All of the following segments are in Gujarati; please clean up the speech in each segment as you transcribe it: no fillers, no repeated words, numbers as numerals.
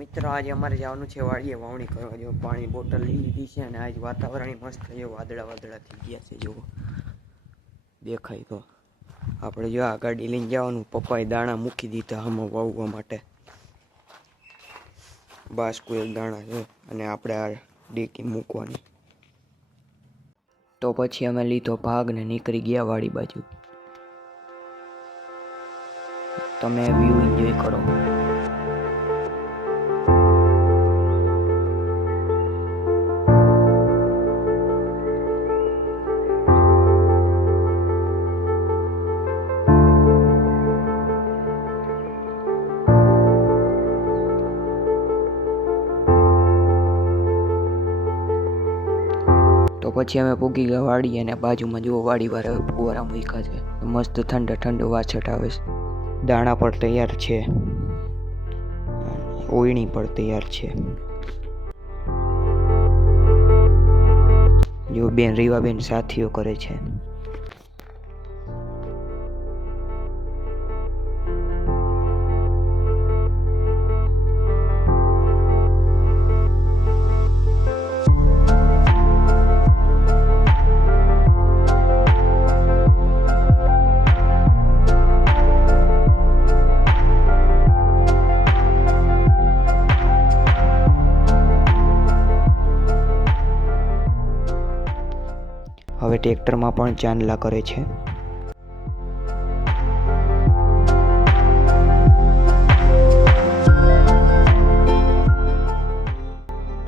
મિત્રો આજે અમારે જવાનું છે વાડીએ વાવણી કરવા. જો પાણી બોટલ લઈ લીધી છે અને આજ વાતાવરણ મસ્ત છે, વાદળા થઈ ગયા છે. જો દેખાય તો આપણે જો આ ગાડી લઈને જવાનું. પપ્પાએ દાણા મૂકી દીધા આમાં વાવવા માટે. બાસકુએલ દાણા છે અને આપણે આ ડેકી મૂકવાની. તો પછી અમે લીધો ભાગ ને નીકળી ગયા વાડી બાજુ. તમે વ્યૂ એન્જોય કરો. તો પછી અમે પૂગી ગયા વાડી અને બાજુમાં જુઓ વાડી વાળા ફુવારા મૂક્યા છે. મસ્ત ઠંડો વાછટ આવે છે. દાણા પણ તૈયાર છે, ઓયણી પણ તૈયાર છે. જો બેન રીવાબેન સાથીઓ કરે છે. હવે ટ્રેક્ટરમાં પણ ચાંદલા કરે છે.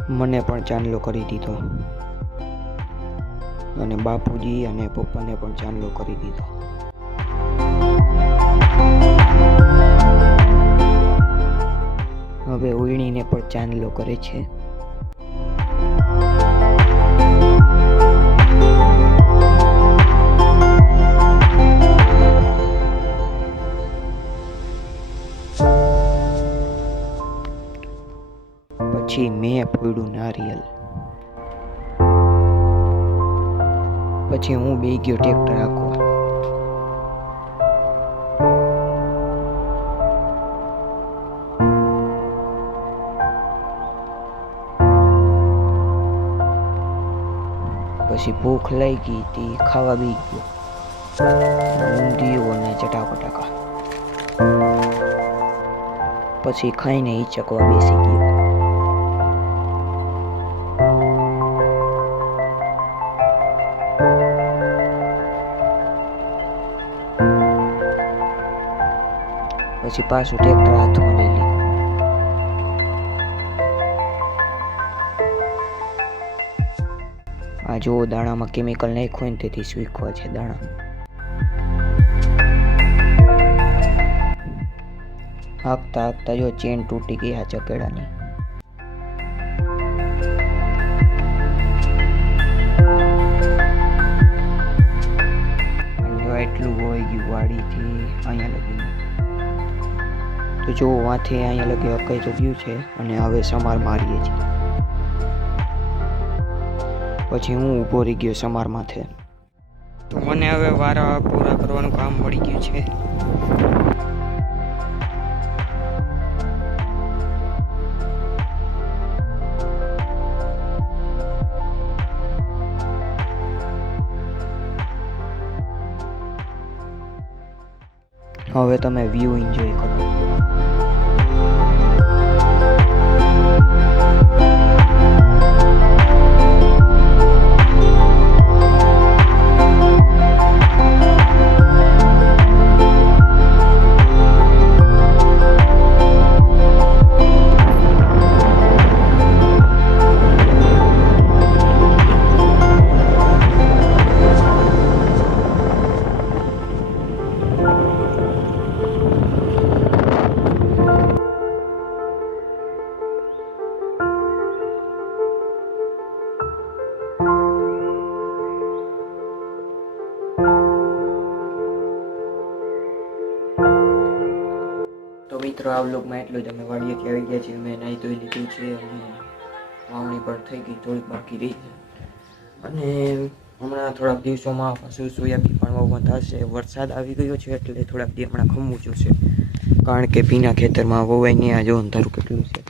મને પણ ચાંદલો કરી દીધો અને બાપુજી અને પપ્પાને પણ ચાંદલો કરી દીધો. હવે ઓયણીને પણ ચાંદલો કરે છે. પછી મેં ફોડ્યું નારિયેલ. પછી હું બે ગયો ટ્રેક્ટર રાખવા. પછી ભૂખ લાગી હતી, ખાવા બી ગયો. ઊંધિયું અને ચટાપટાકા. પછી ખાઈને હિચકવા બેસી ગયો. પછી પાછું ટ્રેક્ટર હાથમાં લઈ લીધું. આ જો દાણામાં કેમિકલ નાખ્યું હોય ને તેથી સૂકવા છે દાણા. હાંકતા જો ચેન તૂટી ગઈ આ ચકેડાની. જો એટલું હોય ગયું વાડીથી અહીંયા લગી. તો જો વાંથી અહીંયા લગી અકાઈ તો ગયું છે અને હવે સમાર મારીએ છીએ. પછી હું ઊભો રહી ગયો સમાર માથે. તો મને હવે વારા પૂરા કરવાનું કામ મળી ગયું છે. હવે તમે વ્યૂ એન્જોય કરો. તો મિત્રો આ વ્લોગમાં એટલું જ. અમે વાડીએથી આવી ગયા છીએ. મેં નાહી ધોઈ લીધું છે અને વાવણી પણ થઈ ગઈ, થોડીક બાકી રહી છે. અને હમણાં થોડાક દિવસોમાં પાછું સોયાબીન પણ વાવવાનું થશે. વરસાદ આવી ગયો છે એટલે થોડાક દી હમણાં ખમવું જોશે, કારણ કે ભીના ખેતરમાં વવાય નહીં. આ જો અંધારું કેટલું છે.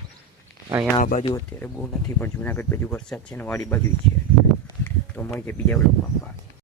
અહીંયા આ બાજુ અત્યારે બહુ નથી, પણ જુનાગઢ બાજુ વરસાદ છે ને વાડી બાજુ છે. તો મળીએ બીજા બ્લોગમાં.